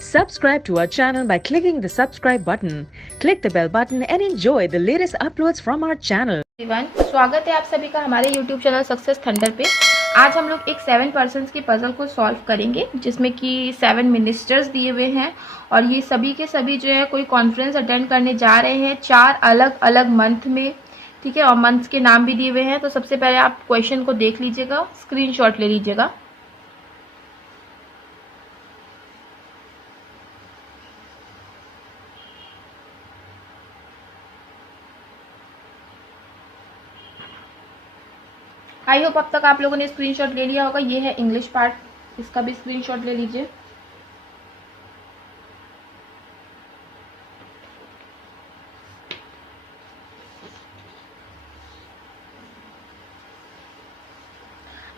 Subscribe to our channel by clicking the subscribe button. Click the bell button and enjoy the latest uploads from our channel. स्वागत है आप सभी का हमारे YouTube channel success thunder पे। आज हम लोग एक 7 पर्सन्स की पजल को सॉल्व करेंगे, जिसमें कि 7 मिनिस्टर्स दिए हुए हैं और ये सभी के सभी जो है कोई कॉन्फ्रेंस अटेंड करने जा रहे हैं 4 अलग अलग मंथ में, ठीक है। और मंथ्स के नाम भी दिए हुए हैं। तो सबसे पहले आप क्वेश्चन को देख लीजिएगा, स्क्रीनशॉट ले लीजिएगा। आई होप अब तक आप लोगों ने स्क्रीनशॉट ले लिया होगा। ये है इंग्लिश पार्ट, इसका भी स्क्रीनशॉट ले लीजिए।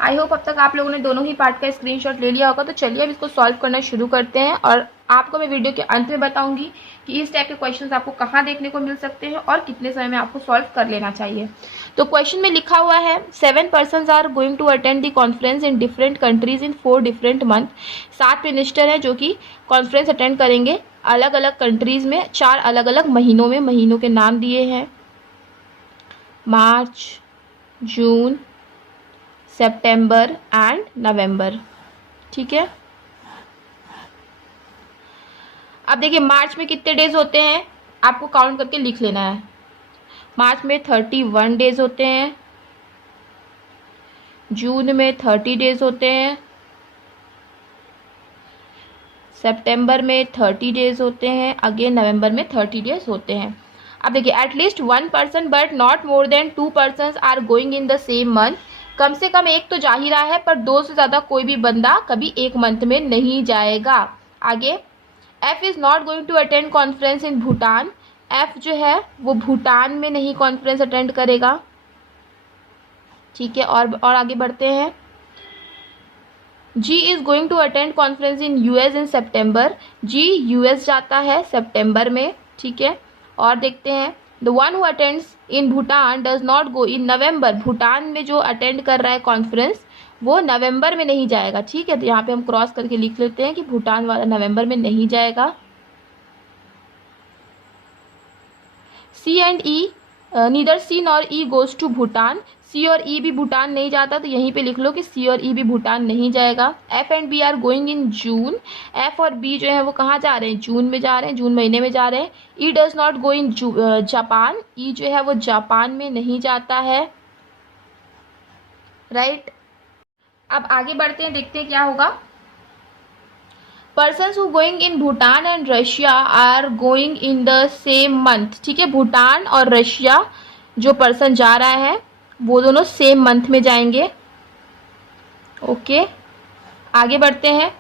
आई होप अब तक आप लोगों ने दोनों ही पार्ट का स्क्रीनशॉट ले लिया होगा। तो चलिए अब इसको सॉल्व करना शुरू करते हैं और आपको मैं वीडियो के अंत में बताऊंगी कि इस टाइप के क्वेश्चंस आपको कहाँ देखने को मिल सकते हैं और कितने समय में आपको सॉल्व कर लेना चाहिए। तो क्वेश्चन में लिखा हुआ है 7 persons are going to attend the conference in different countries in 4 different month. 7 minister हैं जो कि कॉन्फ्रेंस अटेंड करेंगे अलग अलग कंट्रीज में 4 अलग अलग महीनों में। महीनों के नाम दिए हैं मार्च, जून, सितंबर एंड नवंबर, ठीक है। अब देखिए मार्च में कितने डेज होते हैं, आपको काउंट करके लिख लेना है। मार्च में 31 डेज होते हैं, जून में 30 डेज होते हैं, सितंबर में 30 डेज होते हैं, अगेन नवंबर में 30 डेज होते हैं। अब देखिए at least 1 person but not more than 2 person are going in the same month. कम से कम एक तो जा ही रहा है, पर 2 से ज़्यादा कोई भी बंदा कभी एक मंथ में नहीं जाएगा। आगे F is not going to attend conference in Bhutan. F जो है वो भूटान में नहीं कॉन्फ्रेंस अटेंड करेगा, ठीक है। और आगे बढ़ते हैं। G is going to attend conference in US in September. G US जाता है सितंबर में, ठीक है। और देखते हैं the one who attends in Bhutan does not go in November. Bhutan में जो अटेंड कर रहा है कॉन्फ्रेंस वो नवंबर में नहीं जाएगा, ठीक है। तो यहाँ पे हम क्रॉस करके लिख लेते हैं कि भूटान वाला नवंबर में नहीं जाएगा। C and E, neither C nor E goes to Bhutan. C और ई भी भूटान नहीं जाता, तो यहीं पे लिख लो कि सी और ई भी भूटान नहीं जाएगा। F and B are going in June. F और बी जो है वो कहाँ जा रहे हैं, जून में जा रहे हैं, जून महीने में जा रहे हैं। E does not go in Japan. E जो है वो जापान में नहीं जाता है, राइट। अब आगे बढ़ते हैं, देखते हैं क्या होगा। Persons who going in Bhutan and Russia are going in the same month, ठीक है। भूटान और रशिया जो पर्सन जा रहा है वो दोनों सेम मंथ में जाएंगे, ओके। आगे बढ़ते हैं।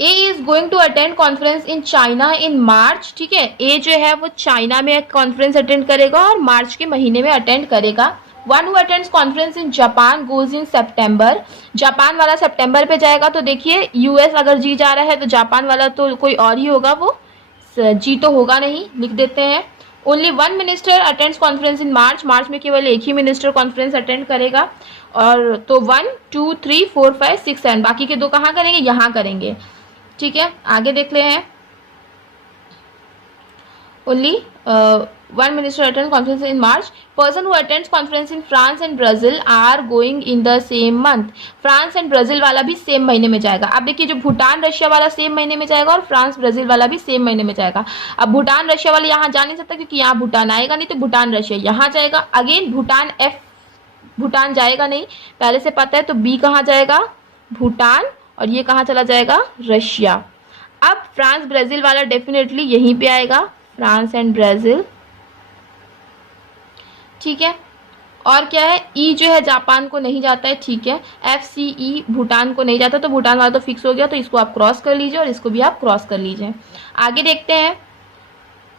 A is going to attend conference in China in March, ठीक है। ए जो है वो चाइना में कॉन्फ्रेंस अटेंड करेगा और मार्च के महीने में अटेंड करेगा। One who attends conference in Japan goes in September. Japan वाला सितंबर पे जाएगा। तो देखिए यूएस अगर जी जा रहा है तो जापान वाला तो कोई और ही होगा, वो जी तो होगा नहीं, लिख देते हैं। Only 1 minister attends conference in March. मार्च में केवल एक ही मिनिस्टर कॉन्फ्रेंस अटेंड करेगा। और तो 1, 2, 3, 4, 5, 6, 7 बाकी के 2 कहाँ करेंगे, यहाँ करेंगे, ठीक है। आगे देख ले हैं। Only 1 minister attend conference in March. Person who attends conference in France and Brazil are going in the same month. France and Brazil वाला भी सेम महीने में जाएगा। अब देखिए जो भूटान रशिया वाला सेम महीने में जाएगा और फ्रांस ब्राजील वाला भी सेम महीने में जाएगा। अब भूटान रशिया वाला यहाँ जा नहीं सकता क्योंकि यहाँ भूटान आएगा नहीं, तो भूटान रशिया यहाँ जाएगा। अगेन भूटान एफ, भूटान जाएगा नहीं, पहले से पता है। तो बी कहाँ जाएगा, भूटान, और ये कहाँ चला जाएगा, रशिया। अब फ्रांस ब्राजील वाला डेफिनेटली यहीं पे आएगा, फ्रांस एंड ब्राजील, ठीक है। और क्या है, ई जो है जापान को नहीं जाता है, ठीक है। एफ सी ई भूटान को नहीं जाता, तो भूटान वाला तो फिक्स हो गया, तो इसको आप क्रॉस कर लीजिए और इसको भी आप क्रॉस कर लीजिए। आगे देखते हैं।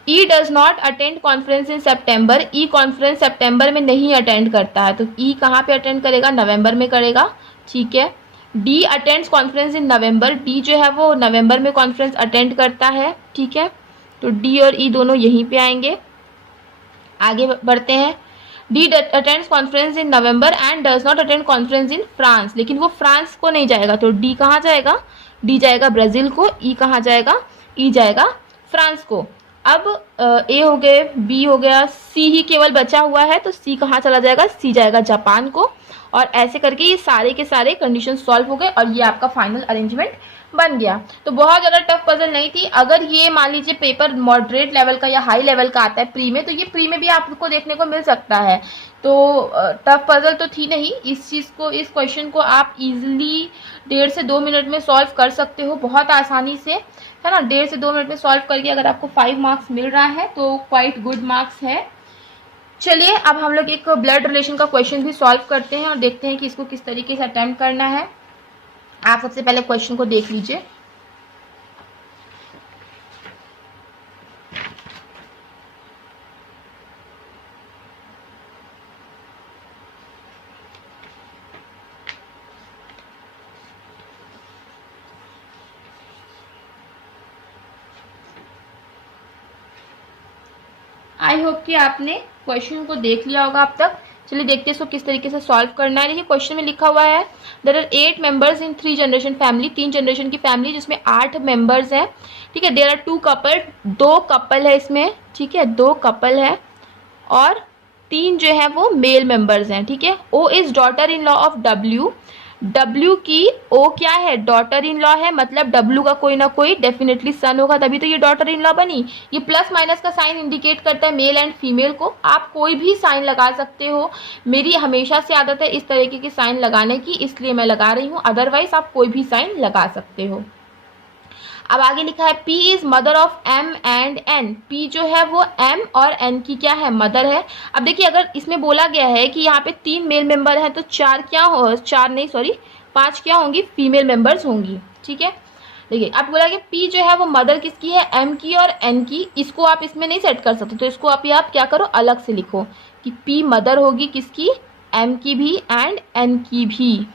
E does not attend conference in September. E conference September में नहीं अटेंड करता है, तो ई कहाँ पे अटेंड करेगा, नवंबर में करेगा, ठीक है। डी अटेंड्स कॉन्फ्रेंस इन नवंबर। डी जो है वो नवंबर में कॉन्फ्रेंस अटेंड करता है, ठीक है। तो डी और ई दोनों यहीं पे आएंगे। आगे बढ़ते हैं। D attends conference in November and does not attend conference in France, लेकिन वो फ्रांस को नहीं जाएगा, तो डी कहाँ जाएगा, डी जाएगा ब्राजील को, ई कहाँ जाएगा, ई जाएगा फ्रांस को। अब ए हो गए, बी हो गया, सी ही केवल बचा हुआ है, तो सी कहाँ चला जाएगा, सी जाएगा जापान को। और ऐसे करके ये सारे के सारे कंडीशन सॉल्व हो गए और ये आपका फाइनल अरेंजमेंट बन गया। तो बहुत ज़्यादा टफ पजल नहीं थी। अगर ये मान लीजिए पेपर मॉडरेट लेवल का या हाई लेवल का आता है प्री में, तो ये प्री में भी आपको देखने को मिल सकता है। तो टफ पजल तो थी नहीं। इस चीज़ को, इस क्वेश्चन को आप इजीली 1.5 से 2 मिनट में सॉल्व कर सकते हो, बहुत आसानी से, है ना। 1.5 से 2 मिनट में सॉल्व करके अगर आपको 5 मार्क्स मिल रहा है तो क्वाइट गुड मार्क्स है। चलिए अब हम लोग एक ब्लड रिलेशन का क्वेश्चन भी सॉल्व करते हैं और देखते हैं कि इसको किस तरीके से अटेम्प्ट करना है। आप सबसे पहले क्वेश्चन को देख लीजिए। आई होप कि आपने क्वेश्चन को देख लिया होगा अब तक। चलिए देखते हैं इसको किस तरीके से सॉल्व करना है। देखिए क्वेश्चन में लिखा हुआ है there are 8 members in 3 generation family, 3 generation की फैमिली जिसमें 8 मेंबर्स हैं, ठीक है। देयर आर 2 कपल, 2 कपल है इसमें, ठीक है, 2 कपल है और 3 जो है वो मेल मेंबर्स हैं, ठीक है। O is daughter in law of W, W की ओ क्या है, डॉटर इन लॉ है, मतलब डब्ल्यू का कोई ना कोई डेफिनेटली सन होगा, तभी तो ये डॉटर इन लॉ बनी। ये प्लस माइनस का साइन इंडिकेट करता है मेल एंड फीमेल को। आप कोई भी साइन लगा सकते हो, मेरी हमेशा से आदत है इस तरीके की साइन लगाने की, इसलिए मैं लगा रही हूँ, अदरवाइज आप कोई भी साइन लगा सकते हो। अब आगे लिखा है P is mother of M and N, P जो है वो M और N की क्या है, मदर है। अब देखिए अगर इसमें बोला गया है कि यहाँ पे 3 मेल मेंबर हैं तो 4 क्या हो, 4 नहीं सॉरी 5 क्या होंगी, फीमेल मेंबर्स होंगी, ठीक है। देखिए अब बोला कि P जो है वो मदर किसकी है, M की और N की। इसको आप इसमें नहीं सेट कर सकते, तो इसको आप क्या करो, अलग से लिखो कि P मदर होगी किसकी, M की भी एंड N की भी।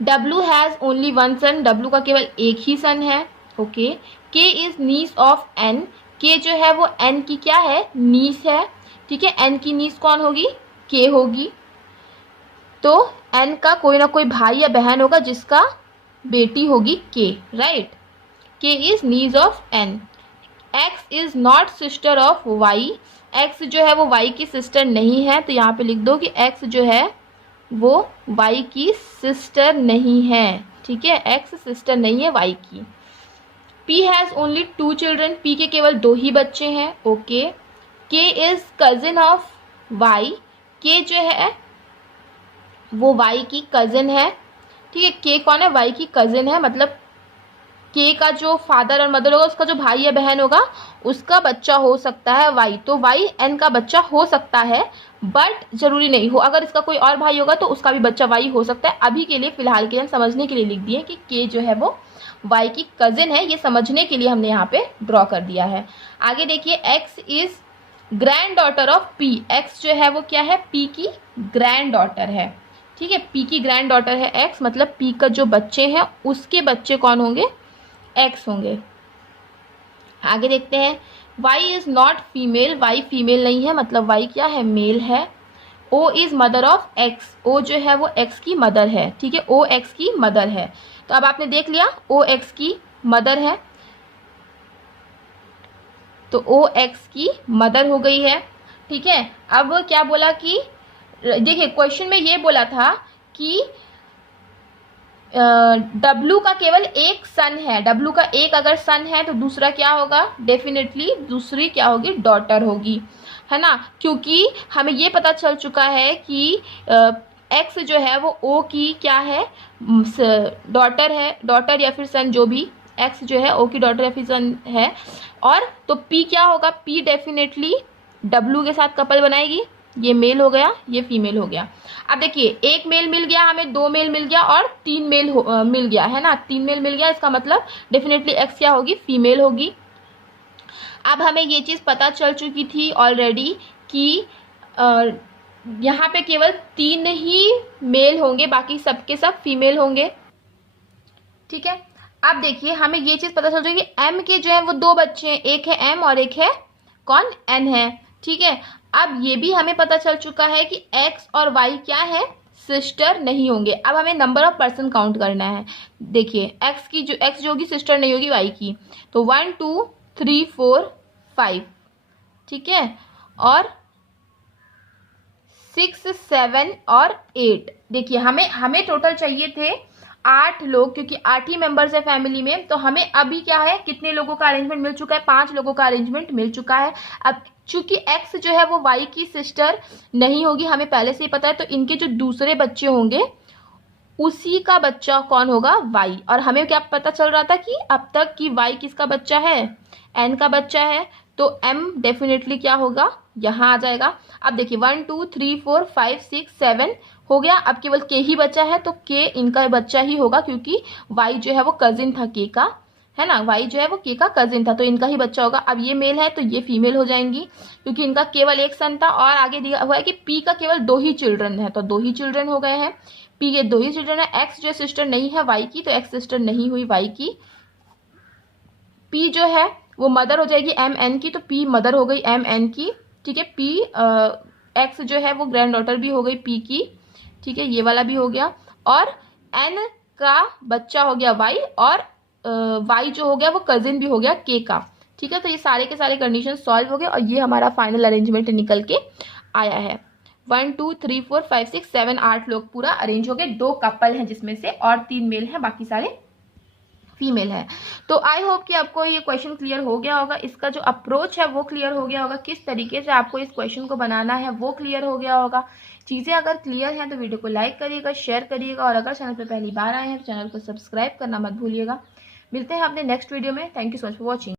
W has only 1 son, W का केवल एक ही सन है, okay. K is niece of N, K जो है वो N की क्या है, नीस है, ठीक है। N की नीस कौन होगी, K होगी। तो N का कोई ना कोई भाई या बहन होगा जिसका बेटी होगी K, right. K is niece of N। X is not sister of Y, X जो है वो Y की सिस्टर नहीं है, तो यहाँ पे लिख दो कि X जो है वो Y की सिस्टर नहीं है, ठीक है। X सिस्टर नहीं है Y की। P has only 2 children, P के केवल 2 ही बच्चे हैं, okay. K is cousin of Y, K जो है वो Y की कजिन है, ठीक है। K कौन है, Y की कजिन है, मतलब K का जो फादर और मदर होगा, उसका जो भाई या बहन होगा उसका बच्चा हो सकता है Y, तो Y N का बच्चा हो सकता है, बट जरूरी नहीं हो। अगर इसका कोई और भाई होगा तो उसका भी बच्चा Y हो सकता है। अभी के लिए फिलहाल के लिए समझने के लिए लिख दिए कि K जो है वो Y की कजिन है, ये समझने के लिए हमने यहाँ पे ड्रॉ कर दिया है। आगे देखिए X is grand daughter of P, X जो है वो क्या है, P की ग्रैंड डॉटर है, ठीक है। P की ग्रैंड डॉटर है X, मतलब P का जो बच्चे हैं उसके बच्चे कौन होंगे, X होंगे। आगे देखते हैं Y is not female, Y female नहीं है, मतलब Y क्या है, मेल है। O is mother of X, O जो है वो X की मदर है, ठीक है। O X की मदर है। तो अब आपने देख लिया O X की मदर है, तो O X की मदर हो गई है, ठीक है। अब क्या बोला कि देखिए क्वेश्चन में ये बोला था कि W का केवल एक सन है, W का एक अगर सन है तो दूसरा क्या होगा, डेफिनेटली दूसरी क्या होगी, डॉटर होगी, है ना। क्योंकि हमें ये पता चल चुका है कि X जो है वो O की क्या है, डॉटर है, डॉटर या फिर सन, जो भी X जो है O की डॉटर या फिर सन है। और तो P क्या होगा, P डेफिनेटली W के साथ कपल बनाएगी, ये मेल हो गया, ये फीमेल हो गया। अब देखिए एक मेल मिल गया हमें, 2 मेल मिल गया और 3 मेल मिल गया, है ना। 3 मेल मिल गया, इसका मतलब डेफिनेटली X क्या होगी, फीमेल होगी। अब हमें ये चीज़ पता चल चुकी थी ऑलरेडी कि यहाँ पे केवल 3 ही मेल होंगे, बाकी सबके सब फीमेल होंगे, ठीक है। अब देखिए हमें ये चीज़ पता चल चुकी कि M के जो है वो 2 बच्चे हैं, एक है M और एक है कौन, N है, ठीक है। अब ये भी हमें पता चल चुका है कि x और y क्या है, सिस्टर नहीं होंगे। अब हमें नंबर ऑफ पर्सन काउंट करना है। देखिए x जो होगी सिस्टर नहीं होगी y की, तो 1 2 3 4 5, ठीक है, और 6 7 और 8। देखिए हमें टोटल चाहिए थे 8 लोग, क्योंकि 8 ही मेंबर्स है फैमिली में। तो हमें अभी क्या है, कितने लोगों का अरेंजमेंट मिल चुका है, 5 लोगों का अरेंजमेंट मिल चुका है। अब चूंकि x जो है वो y की सिस्टर नहीं होगी, हमें पहले से ही पता है, तो इनके जो दूसरे बच्चे होंगे उसी का बच्चा कौन होगा, y। और हमें क्या पता चल रहा था कि अब तक कि y किसका बच्चा है, n का बच्चा है, तो m डेफिनेटली क्या होगा, यहाँ आ जाएगा। अब देखिए 1 2 3 4 5 6 7 हो गया। अब केवल k ही बचा है, तो k इनका बच्चा ही होगा, क्योंकि y जो है वो कजिन था k का, है ना, y जो है वो k का कजिन था, तो इनका ही बच्चा होगा। अब ये मेल है तो ये फीमेल हो जाएंगी, क्योंकि इनका केवल एक सन था। और आगे दिया हुआ है कि p का केवल 2 ही चिल्ड्रन है, तो 2 ही चिल्ड्रन हो गए हैं, p के 2 ही चिल्ड्रन है। x जो सिस्टर नहीं है y की, तो x सिस्टर नहीं हुई y की। p जो है वो मदर हो जाएगी एम एन की, तो p मदर हो गई एम एन की, ठीक है। p x जो है वो ग्रैंड डॉटर भी हो गई p की, ठीक है, ये वाला भी हो गया। और n का बच्चा हो गया y, और y जो हो गया वो कजिन भी हो गया k का, ठीक है। तो ये सारे के सारे कंडीशन सॉल्व हो गए, और ये हमारा फाइनल अरेंजमेंट निकल के आया है। 1 2 3 4 5 6 7 8 लोग पूरा अरेंज हो गए। 2 कपल हैं जिसमें से, और 3 मेल हैं, बाकी सारे फीमेल है। तो आई होप कि आपको ये क्वेश्चन क्लियर हो गया होगा, इसका जो अप्रोच है वो क्लियर हो गया होगा, किस तरीके से आपको इस क्वेश्चन को बनाना है वो क्लियर हो गया होगा। चीज़ें अगर क्लियर हैं तो वीडियो को लाइक करिएगा, शेयर करिएगा, और अगर चैनल पर पहली बार आए हैं तो चैनल को सब्सक्राइब करना मत भूलिएगा। मिलते हैं अपने नेक्स्ट वीडियो में। Thank you so much for watching.